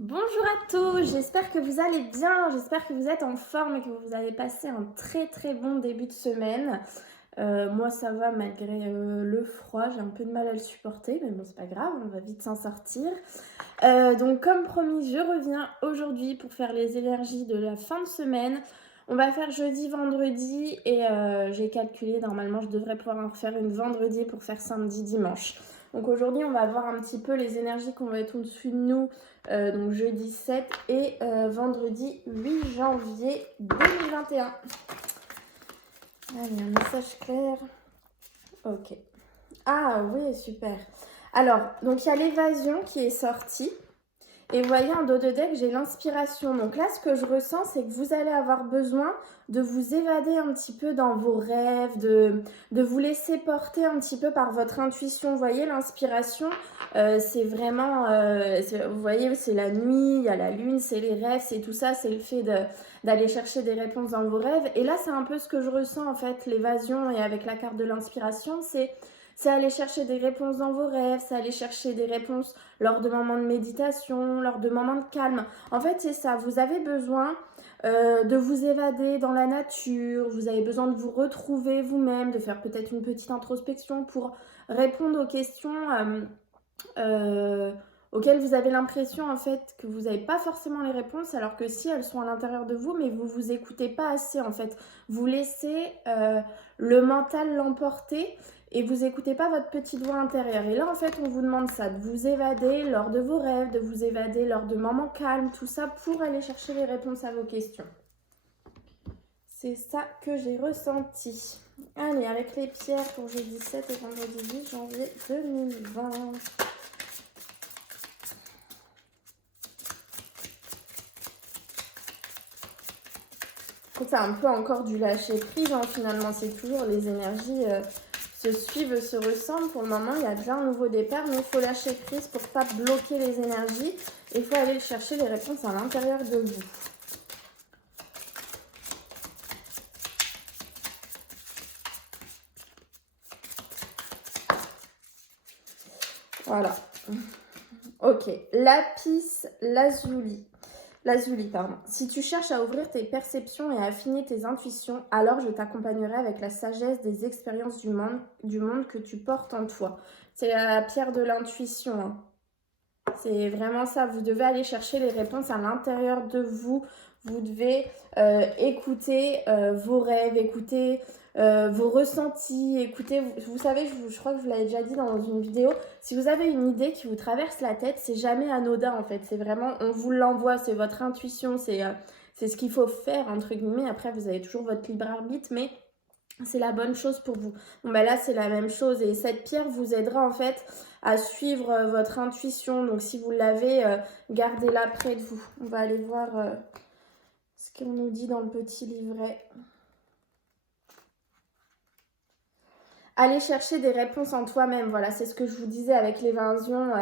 Bonjour à tous, j'espère que vous allez bien, j'espère que vous êtes en forme et que vous avez passé un très bon début de semaine. Moi ça va malgré le froid, j'ai un peu de mal à le supporter, mais bon c'est pas grave, on va vite s'en sortir. Donc comme promis, je reviens aujourd'hui pour faire les énergies de la fin de semaine. On va faire jeudi, vendredi et j'ai calculé, normalement je devrais pouvoir en refaire une vendredi pour faire samedi, dimanche. Donc aujourd'hui on va voir un petit peu les énergies qu'on va être au-dessus de nous, donc jeudi 7 et vendredi 8 janvier 2021. Allez, un message clair. Ok. Ah oui, super. Alors, donc il y a l'évasion qui est sortie. Et vous voyez, en dos de deck, j'ai l'inspiration. Donc là, ce que je ressens, c'est que vous allez avoir besoin de vous évader un petit peu dans vos rêves, de vous laisser porter un petit peu par votre intuition. Vous voyez, l'inspiration, c'est vraiment, vous voyez, c'est la nuit, il y a la lune, c'est les rêves, c'est tout ça, c'est le fait d'aller chercher des réponses dans vos rêves. Et là, c'est un peu ce que je ressens, en fait, l'évasion et avec la carte de l'inspiration, c'est aller chercher des réponses dans vos rêves, c'est aller chercher des réponses lors de moments de méditation, lors de moments de calme. En fait, c'est ça, vous avez besoin de vous évader dans la nature, vous avez besoin de vous retrouver vous-même, de faire peut-être une petite introspection pour répondre aux questions euh, auxquelles vous avez l'impression en fait que vous n'avez pas forcément les réponses, alors que si elles sont à l'intérieur de vous, mais vous vous écoutez pas assez en fait. Vous laissez le mental l'emporter et vous écoutez pas votre petite voix intérieure. Et là en fait on vous demande ça, de vous évader lors de vos rêves, de vous évader lors de moments calmes, tout ça pour aller chercher les réponses à vos questions. C'est ça que j'ai ressenti. Allez, avec les pierres pour jeudi 7 et vendredi 8 janvier 2020. C'est un peu encore du lâcher prise, hein, finalement, c'est toujours les énergies se suivent, se ressemblent. Pour le moment, il y a déjà un nouveau départ, mais il faut lâcher prise pour ne pas bloquer les énergies. Et il faut aller chercher les réponses à l'intérieur de vous. Voilà. Ok, lapis lazuli. Lazuli, pardon. Si tu cherches à ouvrir tes perceptions et à affiner tes intuitions, alors je t'accompagnerai avec la sagesse des expériences du monde que tu portes en toi. C'est la pierre de l'intuition, hein. C'est vraiment ça. Vous devez aller chercher les réponses à l'intérieur de vous. Vous devez écouter vos rêves, écouter vos ressentis, écouter. Vous savez, je crois que je vous l'avais déjà dit dans une vidéo. Si vous avez une idée qui vous traverse la tête, c'est jamais anodin en fait. C'est vraiment, on vous l'envoie. C'est votre intuition. C'est ce qu'il faut faire entre guillemets. Après, vous avez toujours votre libre arbitre, mais c'est la bonne chose pour vous. Bon bah là c'est la même chose et cette pierre vous aidera en fait à suivre votre intuition. Donc si vous l'avez, gardez-la près de vous. On va aller voir ce qu'on nous dit dans le petit livret. Aller chercher des réponses en toi-même, voilà, c'est ce que je vous disais avec l'évasion,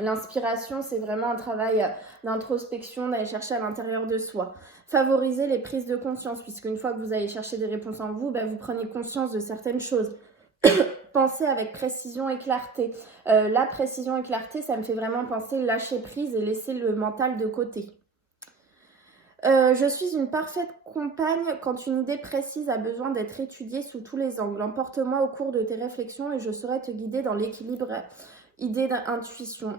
l'inspiration, c'est vraiment un travail d'introspection, d'aller chercher à l'intérieur de soi. Favoriser les prises de conscience, puisque une fois que vous allez chercher des réponses en vous, vous prenez conscience de certaines choses. Pensez avec précision et clarté. La précision et clarté, ça me fait vraiment penser lâcher prise et laisser le mental de côté. Je suis une parfaite compagne quand une idée précise a besoin d'être étudiée sous tous les angles. Emporte-moi au cours de tes réflexions et je saurai te guider dans l'équilibre idée d'intuition.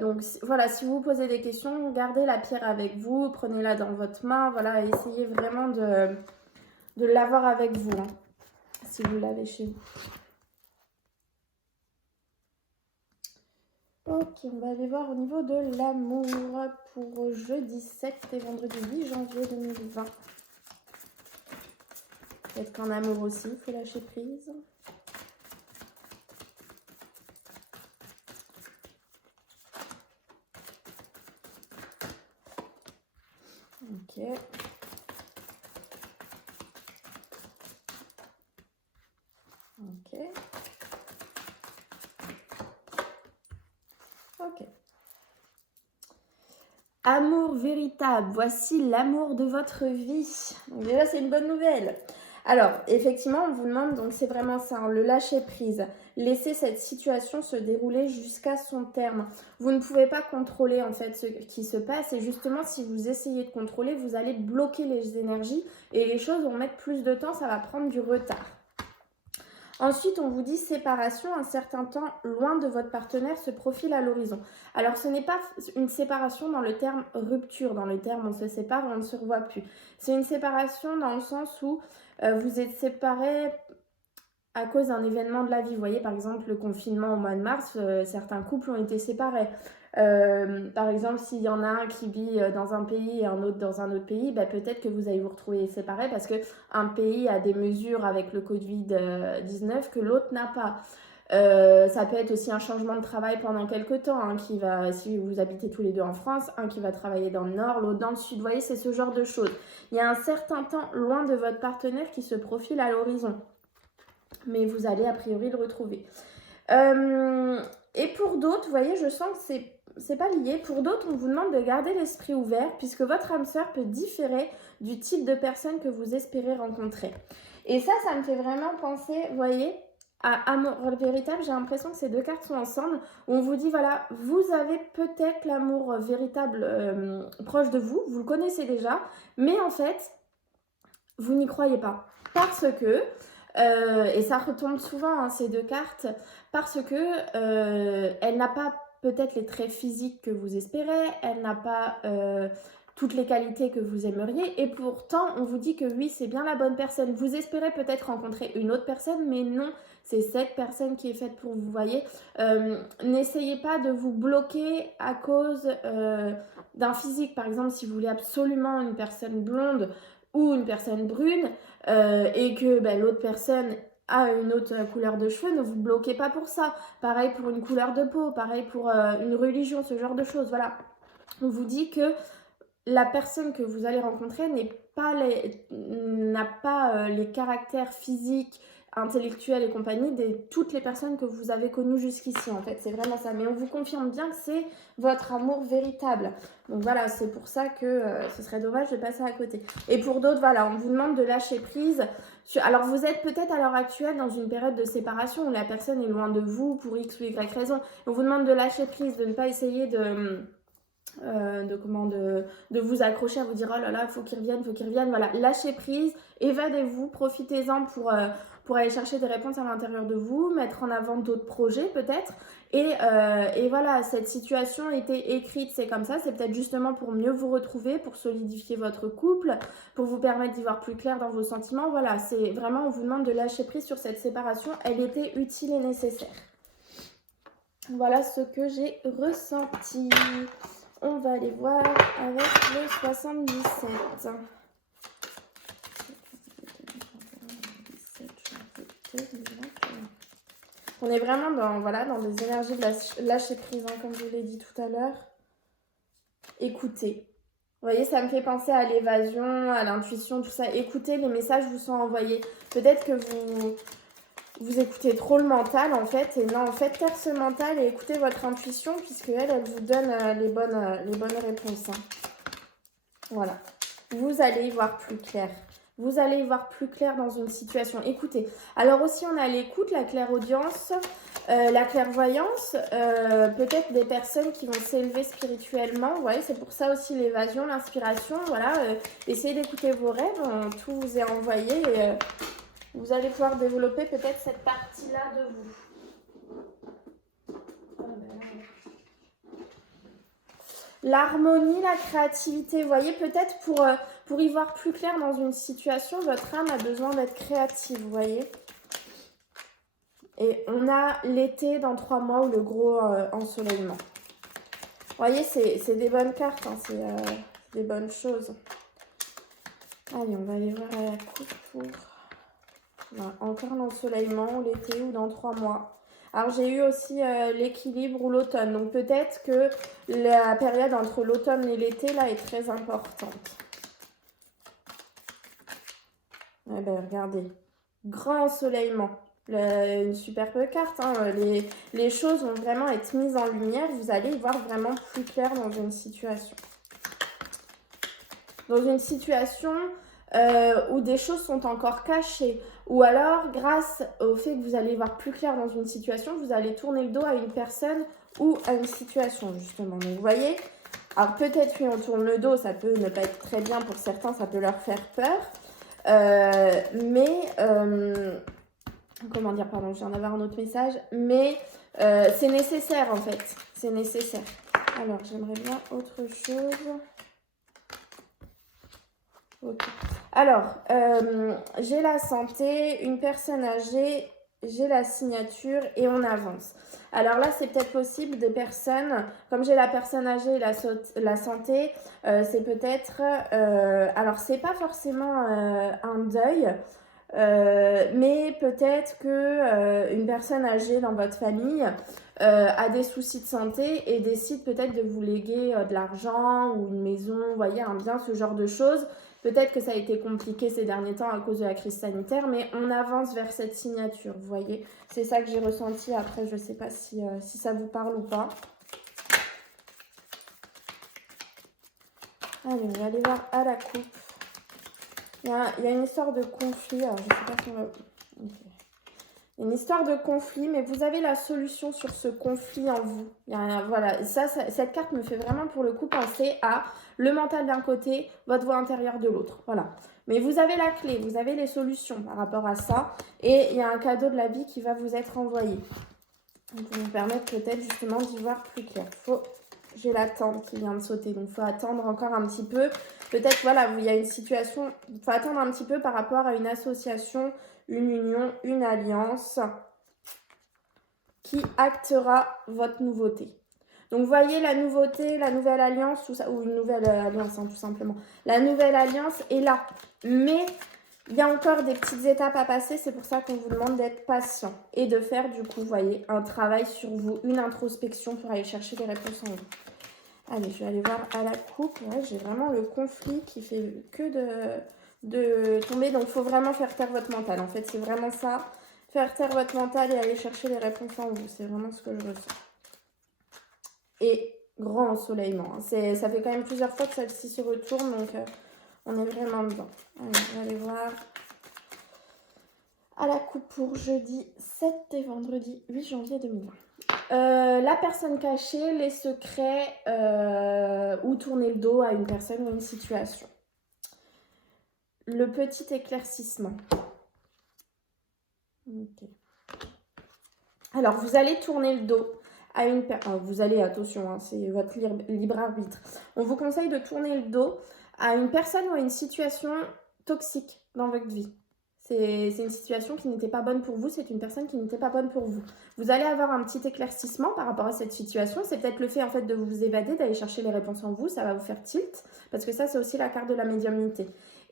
Donc voilà, si vous vous posez des questions, gardez la pierre avec vous, prenez-la dans votre main, voilà, essayez vraiment de l'avoir avec vous, hein, si vous l'avez chez vous. Ok, on va aller voir au niveau de l'amour pour jeudi 7 et vendredi 8 janvier 2020. Peut-être qu'en amour aussi, il faut lâcher prise. Ok. Ok. Ok. Amour véritable, voici l'amour de votre vie. Donc déjà, c'est une bonne nouvelle. Alors, effectivement, on vous demande, donc c'est vraiment ça, hein, le lâcher-prise. Laisser cette situation se dérouler jusqu'à son terme. Vous ne pouvez pas contrôler en fait ce qui se passe et justement, si vous essayez de contrôler, vous allez bloquer les énergies et les choses vont mettre plus de temps, ça va prendre du retard. Ensuite, on vous dit séparation, un certain temps loin de votre partenaire se profile à l'horizon. Alors, ce n'est pas une séparation dans le terme rupture, dans le terme on se sépare, on ne se revoit plus. C'est une séparation dans le sens où vous êtes séparés à cause d'un événement de la vie. Vous voyez, par exemple, le confinement au mois de mars, certains couples ont été séparés. Par exemple, s'il y en a un qui vit dans un pays et un autre dans un autre pays, bah, peut-être que vous allez vous retrouver séparés parce qu'un pays a des mesures avec le Covid-19 que l'autre n'a pas. Ça peut être aussi un changement de travail pendant quelques temps, hein, si vous habitez tous les deux en France, un qui va travailler dans le nord, l'autre dans le sud. Vous voyez, c'est ce genre de choses. Il y a un certain temps loin de votre partenaire qui se profile à l'horizon. Mais vous allez a priori le retrouver. Et pour d'autres, vous voyez, je sens que c'est pas lié. Pour d'autres, on vous demande de garder l'esprit ouvert puisque votre âme sœur peut différer du type de personne que vous espérez rencontrer. Et ça me fait vraiment penser, vous voyez, à amour véritable. J'ai l'impression que ces deux cartes sont ensemble. Où on vous dit, voilà, vous avez peut-être l'amour véritable proche de vous. Vous le connaissez déjà. Mais en fait, vous n'y croyez pas. Parce que... et ça retombe souvent, hein, ces deux cartes, parce que elle n'a pas peut-être les traits physiques que vous espérez, elle n'a pas toutes les qualités que vous aimeriez, et pourtant on vous dit que oui, c'est bien la bonne personne. Vous espérez peut-être rencontrer une autre personne, mais non, c'est cette personne qui est faite pour vous, voyez. N'essayez pas de vous bloquer à cause d'un physique. Par exemple, si vous voulez absolument une personne blonde ou une personne brune, et que l'autre personne a une autre couleur de cheveux, ne vous bloquez pas pour ça. Pareil pour une couleur de peau, pareil pour une religion, ce genre de choses. Voilà. On vous dit que la personne que vous allez rencontrer n'a pas les caractères physiques, intellectuels et compagnie de toutes les personnes que vous avez connues jusqu'ici, en fait. C'est vraiment ça. Mais on vous confirme bien que c'est votre amour véritable. Donc voilà, c'est pour ça que ce serait dommage de passer à côté. Et pour d'autres, voilà, on vous demande de lâcher prise. Alors vous êtes peut-être à l'heure actuelle dans une période de séparation où la personne est loin de vous pour X ou Y raison. On vous demande de lâcher prise, de ne pas essayer de vous accrocher à vous dire oh là là, faut qu'il revienne, voilà, lâchez prise, évadez-vous, profitez-en pour aller chercher des réponses à l'intérieur de vous, mettre en avant d'autres projets peut-être, et voilà, cette situation était écrite, c'est comme ça, c'est peut-être justement pour mieux vous retrouver, pour solidifier votre couple, pour vous permettre d'y voir plus clair dans vos sentiments, voilà, c'est vraiment, on vous demande de lâcher prise sur cette séparation, elle était utile et nécessaire. Voilà ce que j'ai ressenti. On va aller voir avec le 77. On est vraiment dans des énergies de lâcher prise, hein, comme je vous l'ai dit tout à l'heure. Écoutez. Vous voyez, ça me fait penser à l'évasion, à l'intuition, tout ça. Écoutez, les messages vous sont envoyés. Peut-être que vous écoutez trop le mental en fait, et non, faites taire ce mental et écoutez votre intuition puisque elle vous donne les bonnes réponses. Hein. Voilà, vous allez y voir plus clair. Vous allez y voir plus clair dans une situation. Écoutez, alors aussi on a l'écoute, la clairaudience, la clairvoyance, peut-être des personnes qui vont s'élever spirituellement. Vous voyez, c'est pour ça aussi l'évasion, l'inspiration. Voilà, essayez d'écouter vos rêves, tout vous est envoyé et vous allez pouvoir développer peut-être cette partie-là de vous. L'harmonie, la créativité, vous voyez, peut-être pour y voir plus clair dans une situation, votre âme a besoin d'être créative, vous voyez. Et on a l'été dans 3 mois ou le gros ensoleillement. Vous voyez, c'est des bonnes cartes, hein, c'est des bonnes choses. Allez, on va aller voir la coupe pour... Voilà, encore l'ensoleillement, l'été ou dans 3 mois. Alors j'ai eu aussi l'équilibre ou l'automne. Donc peut-être que la période entre l'automne et l'été là est très importante. Eh bien regardez, grand ensoleillement. Une superbe carte. Hein. Les choses vont vraiment être mises en lumière. Vous allez y voir vraiment plus clair dans une situation. Dans une situation où des choses sont encore cachées. Ou alors, grâce au fait que vous allez voir plus clair dans une situation, vous allez tourner le dos à une personne ou à une situation, justement. Donc, vous voyez, alors peut-être oui, on tourne le dos, ça peut ne pas être très bien pour certains, ça peut leur faire peur. Comment dire, pardon, je viens d'avoir un autre message. Mais c'est nécessaire, en fait. C'est nécessaire. Alors, j'aimerais bien autre chose. Ok. Alors, j'ai la santé, une personne âgée, j'ai la signature et on avance. Alors là, c'est peut-être possible des personnes, comme j'ai la personne âgée et la santé, c'est peut-être, alors c'est pas forcément un deuil, mais peut-être que une personne âgée dans votre famille a des soucis de santé et décide peut-être de vous léguer de l'argent ou une maison, vous voyez, un bien, ce genre de choses. Peut-être que ça a été compliqué ces derniers temps à cause de la crise sanitaire, mais on avance vers cette signature, vous voyez. C'est ça que j'ai ressenti. Après, je ne sais pas si ça vous parle ou pas. Allez, on va aller voir à la coupe. Il y a une histoire de conflit. Alors, je ne sais pas si on va... Okay. Une histoire de conflit, mais vous avez la solution sur ce conflit en vous. Voilà, cette carte me fait vraiment pour le coup penser à le mental d'un côté, votre voix intérieure de l'autre. Voilà. Mais vous avez la clé, vous avez les solutions par rapport à ça. Et il y a un cadeau de la vie qui va vous être envoyé. Donc, pour vous permettre peut-être justement d'y voir plus clair. J'ai la tente qui vient de sauter, donc il faut attendre encore un petit peu. Peut-être, voilà, il y a une situation, il faut attendre un petit peu par rapport à une association, une union, une alliance qui actera votre nouveauté. Donc, vous voyez la nouveauté, la nouvelle alliance, tout ça, ou une nouvelle alliance, hein, tout simplement. La nouvelle alliance est là, mais il y a encore des petites étapes à passer, c'est pour ça qu'on vous demande d'être patient et de faire, du coup, vous voyez, un travail sur vous, une introspection pour aller chercher des réponses en vous. Allez, je vais aller voir à la coupe. Ouais, j'ai vraiment le conflit qui fait que de tomber. Donc, il faut vraiment faire taire votre mental. En fait, c'est vraiment ça. Faire taire votre mental et aller chercher les réponses en vous. C'est vraiment ce que je ressens. Et grand ensoleillement. Ça fait quand même plusieurs fois que celle-ci se retourne. Donc, on est vraiment dedans. Allez, je vais aller voir à la coupe pour jeudi 7 et vendredi 8 janvier 2020. La personne cachée, les secrets ou tourner le dos à une personne ou une situation. Le petit éclaircissement. Okay. Alors, vous allez tourner le dos à une personne. Vous allez, attention, hein, c'est votre libre arbitre. On vous conseille de tourner le dos à une personne ou à une situation toxique dans votre vie. C'est une situation qui n'était pas bonne pour vous, c'est une personne qui n'était pas bonne pour vous. Vous allez avoir un petit éclaircissement par rapport à cette situation. C'est peut-être le fait en fait de vous évader, d'aller chercher les réponses en vous. Ça va vous faire tilt, parce que ça, c'est aussi la carte de la médiumnité.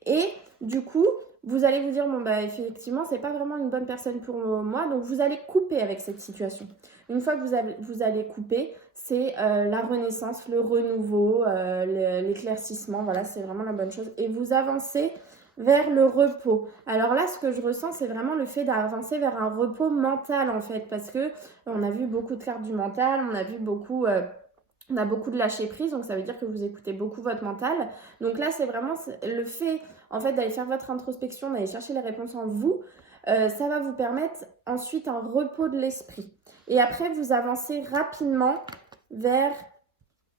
Et du coup, vous allez vous dire, bon, bah effectivement, c'est pas vraiment une bonne personne pour moi. Donc, vous allez couper avec cette situation. Une fois que vous allez couper, c'est la renaissance, le renouveau, l'éclaircissement. Voilà, c'est vraiment la bonne chose. Et vous avancez vers le repos. Alors là, ce que je ressens, c'est vraiment le fait d'avancer vers un repos mental, en fait, parce que on a vu beaucoup de cartes du mental, on a vu beaucoup, on a beaucoup de lâcher prise, donc ça veut dire que vous écoutez beaucoup votre mental. Donc là, c'est vraiment le fait, en fait, d'aller faire votre introspection, d'aller chercher les réponses en vous, ça va vous permettre ensuite un repos de l'esprit. Et après, vous avancez rapidement vers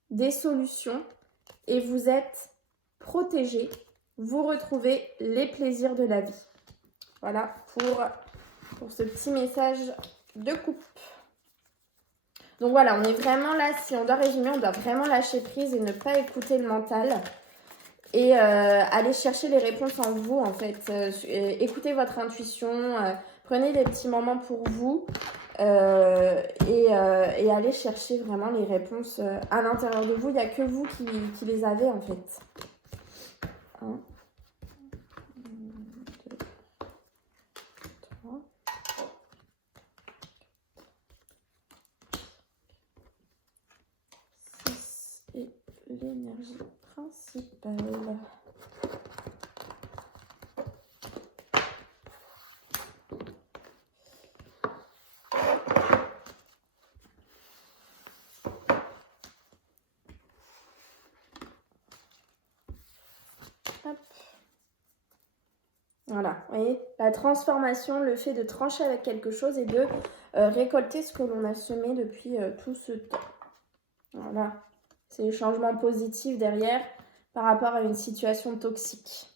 des solutions et vous êtes protégé. Vous retrouvez les plaisirs de la vie. Voilà pour ce petit message de coupe. Donc voilà, on est vraiment là, si on doit résumer, on doit vraiment lâcher prise et ne pas écouter le mental. Et aller chercher les réponses en vous, en fait. Écoutez votre intuition, prenez des petits moments pour vous et allez chercher vraiment les réponses à l'intérieur de vous. Il n'y a que vous qui les avez, en fait. 1, 2, 3. Et l'énergie principale. Hop. Voilà, vous voyez, la transformation, le fait de trancher avec quelque chose et de récolter ce que l'on a semé depuis tout ce temps. Voilà, c'est le changement positif derrière par rapport à une situation toxique.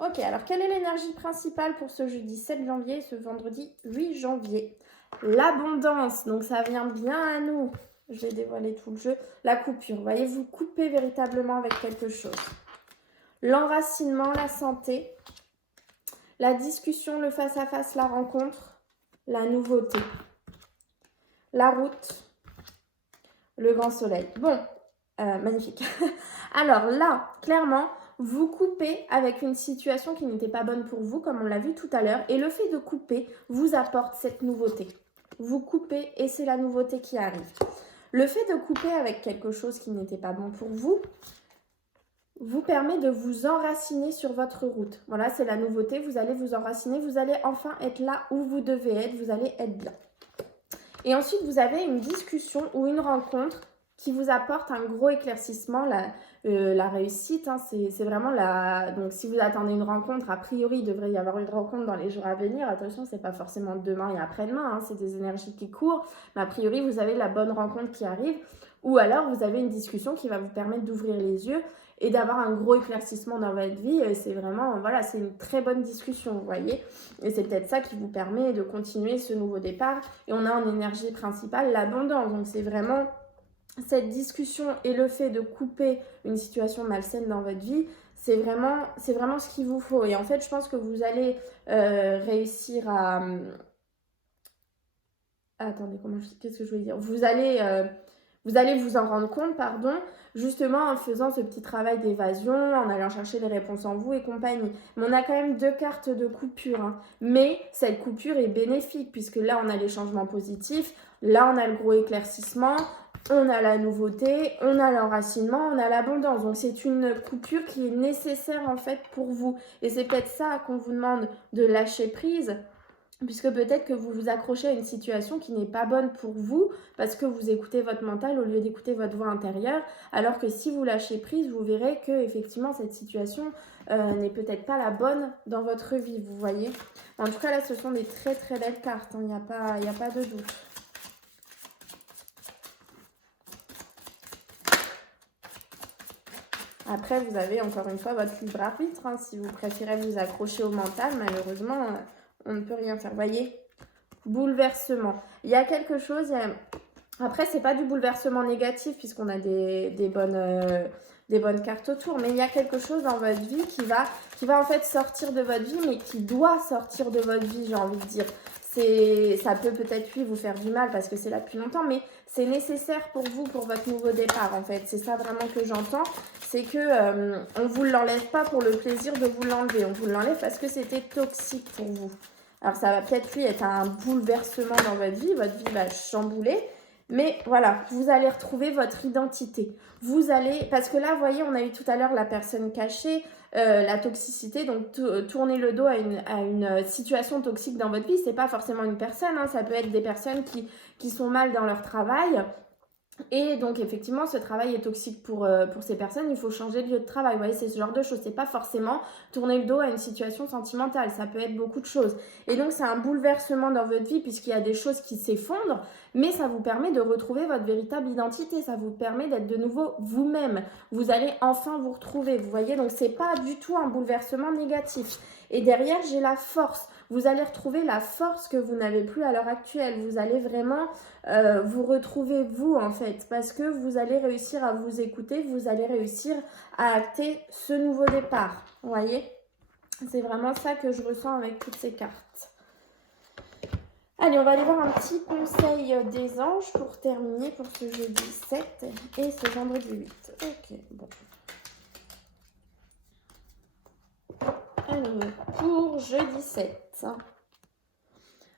Ok, alors quelle est l'énergie principale pour ce jeudi 7 janvier et ce vendredi 8 janvier? L'abondance, donc ça vient bien à nous. Je vais dévoiler tout le jeu. La coupure, vous voyez, vous coupez véritablement avec quelque chose. L'enracinement, la santé, la discussion, le face-à-face, la rencontre, la nouveauté, la route, le grand soleil. Bon, magnifique. Alors là, clairement, vous coupez avec une situation qui n'était pas bonne pour vous, comme on l'a vu tout à l'heure. Et le fait de couper vous apporte cette nouveauté. Vous coupez et c'est la nouveauté qui arrive. Le fait de couper avec quelque chose qui n'était pas bon pour vous permet de vous enraciner sur votre route. Voilà, c'est la nouveauté. Vous allez vous enraciner. Vous allez enfin être là où vous devez être. Vous allez être bien. Et ensuite, vous avez une discussion ou une rencontre qui vous apporte un gros éclaircissement. La réussite, hein, c'est vraiment la... Donc, si vous attendez une rencontre, a priori, il devrait y avoir une rencontre dans les jours à venir. Attention, c'est pas forcément demain et après-demain. Hein, c'est des énergies qui courent. Mais a priori, vous avez la bonne rencontre qui arrive. Ou alors, vous avez une discussion qui va vous permettre d'ouvrir les yeux et d'avoir un gros éclaircissement dans votre vie. Et c'est vraiment, voilà, c'est une très bonne discussion, vous voyez. Et c'est peut-être ça qui vous permet de continuer ce nouveau départ. Et on a en énergie principale l'abondance. Donc, c'est vraiment cette discussion et le fait de couper une situation malsaine dans votre vie, c'est vraiment ce qu'il vous faut. Et en fait, je pense que vous allez réussir à... Attendez, qu'est-ce que je voulais dire? Vous allez vous en rendre compte, pardon, justement en faisant ce petit travail d'évasion, en allant chercher les réponses en vous et compagnie. Mais on a quand même 2 cartes de coupure. Hein. Mais cette coupure est bénéfique puisque là, on a les changements positifs, là, on a le gros éclaircissement, on a la nouveauté, on a l'enracinement, on a l'abondance. Donc, c'est une coupure qui est nécessaire en fait pour vous. Et c'est peut-être ça qu'on vous demande de lâcher prise. Puisque peut-être que vous vous accrochez à une situation qui n'est pas bonne pour vous parce que vous écoutez votre mental au lieu d'écouter votre voix intérieure. Alors que si vous lâchez prise, vous verrez que effectivement cette situation n'est peut-être pas la bonne dans votre vie, vous voyez. En tout cas, là, ce sont des très très belles cartes. Il n'y a pas de doute. Après, vous avez encore une fois votre libre arbitre. Hein. Si vous préférez vous accrocher au mental, malheureusement... on ne peut rien faire. Vous voyez, bouleversement. Il y a quelque chose... Après, c'est pas du bouleversement négatif puisqu'on a des bonnes cartes autour. Mais il y a quelque chose dans votre vie qui va en fait sortir de votre vie, mais qui doit sortir de votre vie, j'ai envie de dire. Ça peut peut-être, oui, vous faire du mal parce que c'est là depuis longtemps, mais c'est nécessaire pour vous, pour votre nouveau départ, en fait. C'est ça vraiment que j'entends. C'est que on vous l'enlève pas pour le plaisir de vous l'enlever. On vous l'enlève parce que c'était toxique pour vous. Alors, ça va peut-être, oui, être un bouleversement dans votre vie. Votre vie va chambouler. Mais voilà, vous allez retrouver votre identité. Vous allez... Parce que là, vous voyez, on a eu tout à l'heure la personne cachée, la toxicité. Donc, tourner le dos à une situation toxique dans votre vie, c'est pas forcément une personne. Hein, ça peut être des personnes qui sont mal dans leur travail. Et donc, effectivement, ce travail est toxique pour ces personnes. Il faut changer de lieu de travail. Vous voyez, c'est ce genre de choses. C'est pas forcément tourner le dos à une situation sentimentale. Ça peut être beaucoup de choses. Et donc, c'est un bouleversement dans votre vie puisqu'il y a des choses qui s'effondrent. Mais ça vous permet de retrouver votre véritable identité. Ça vous permet d'être de nouveau vous-même. Vous allez enfin vous retrouver. Vous voyez, donc c'est pas du tout un bouleversement négatif. Et derrière, j'ai la force. Vous allez retrouver la force que vous n'avez plus à l'heure actuelle. Vous allez vraiment vous retrouver vous en fait. Parce que vous allez réussir à vous écouter. Vous allez réussir à acter ce nouveau départ. Vous voyez? C'est vraiment ça que je ressens avec toutes ces cartes. Allez, on va aller voir un petit conseil des anges pour terminer pour ce jeudi 7 et ce vendredi 8. Ok, bon. Alors, pour jeudi 7,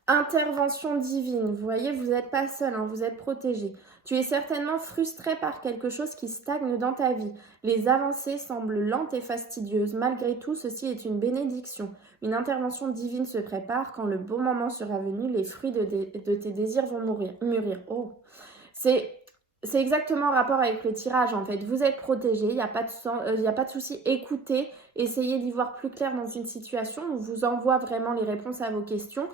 intervention divine. Vous voyez, vous n'êtes pas seul, hein, vous êtes protégé. Tu es certainement frustré par quelque chose qui stagne dans ta vie. Les avancées semblent lentes et fastidieuses. Malgré tout, ceci est une bénédiction. Une intervention divine se prépare. Quand le bon moment sera venu, les fruits de tes désirs vont mûrir. Oh, c'est C'est exactement en rapport avec le tirage en fait. Vous êtes protégé, il n'y a pas de y a pas de souci. Écoutez, essayez d'y voir plus clair dans une situation. On vous envoie vraiment les réponses à vos questions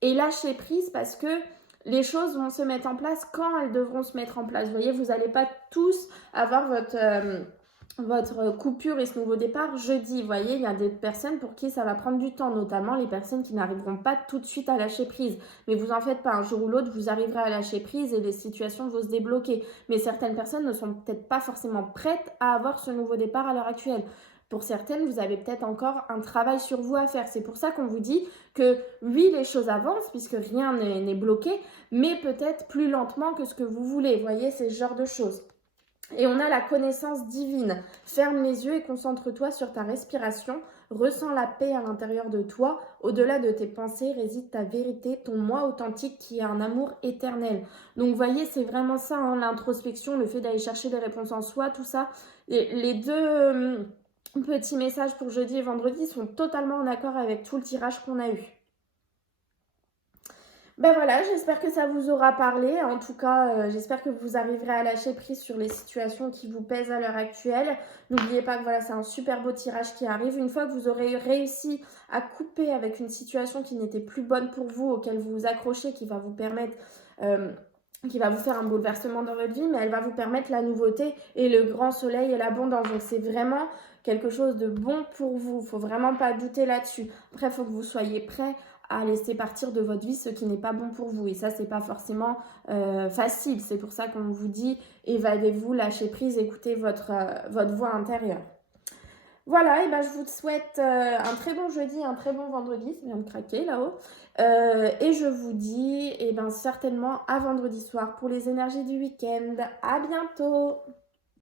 et lâchez prise parce que les choses vont se mettre en place quand elles devront se mettre en place. Vous voyez, vous n'allez pas tous avoir votre coupure et ce nouveau départ jeudi. Vous voyez, il y a des personnes pour qui ça va prendre du temps, notamment les personnes qui n'arriveront pas tout de suite à lâcher prise. Mais vous en faites pas, un jour ou l'autre, vous arriverez à lâcher prise et les situations vont se débloquer. Mais certaines personnes ne sont peut-être pas forcément prêtes à avoir ce nouveau départ à l'heure actuelle. Pour certaines, vous avez peut-être encore un travail sur vous à faire. C'est pour ça qu'on vous dit que oui, les choses avancent puisque rien n'est bloqué, mais peut-être plus lentement que ce que vous voulez. Vous voyez, c'est ce genre de choses. Et on a la connaissance divine. Ferme les yeux et concentre-toi sur ta respiration. Ressens la paix à l'intérieur de toi. Au-delà de tes pensées réside ta vérité, ton moi authentique qui est un amour éternel. Donc vous voyez, c'est vraiment ça, hein, l'introspection, le fait d'aller chercher des réponses en soi, tout ça. Les deux petits messages pour jeudi et vendredi sont totalement en accord avec tout le tirage qu'on a eu. Ben voilà, j'espère que ça vous aura parlé. En tout cas, j'espère que vous arriverez à lâcher prise sur les situations qui vous pèsent à l'heure actuelle. N'oubliez pas que voilà, c'est un super beau tirage qui arrive. Une fois que vous aurez réussi à couper avec une situation qui n'était plus bonne pour vous, auquel vous vous accrochez, qui va vous permettre... qui va vous faire un bouleversement dans votre vie, mais elle va vous permettre la nouveauté et le grand soleil et l'abondance. Donc c'est vraiment quelque chose de bon pour vous. Il ne faut vraiment pas douter là-dessus. Après, il faut que vous soyez prêts à laisser partir de votre vie ce qui n'est pas bon pour vous. Et ça, c'est pas forcément facile. C'est pour ça qu'on vous dit évadez-vous, lâchez prise, écoutez votre voix intérieure. Voilà, et ben je vous souhaite un très bon jeudi, un très bon vendredi, ça vient de craquer là-haut. Et je vous dis certainement à vendredi soir pour les énergies du week-end. À bientôt!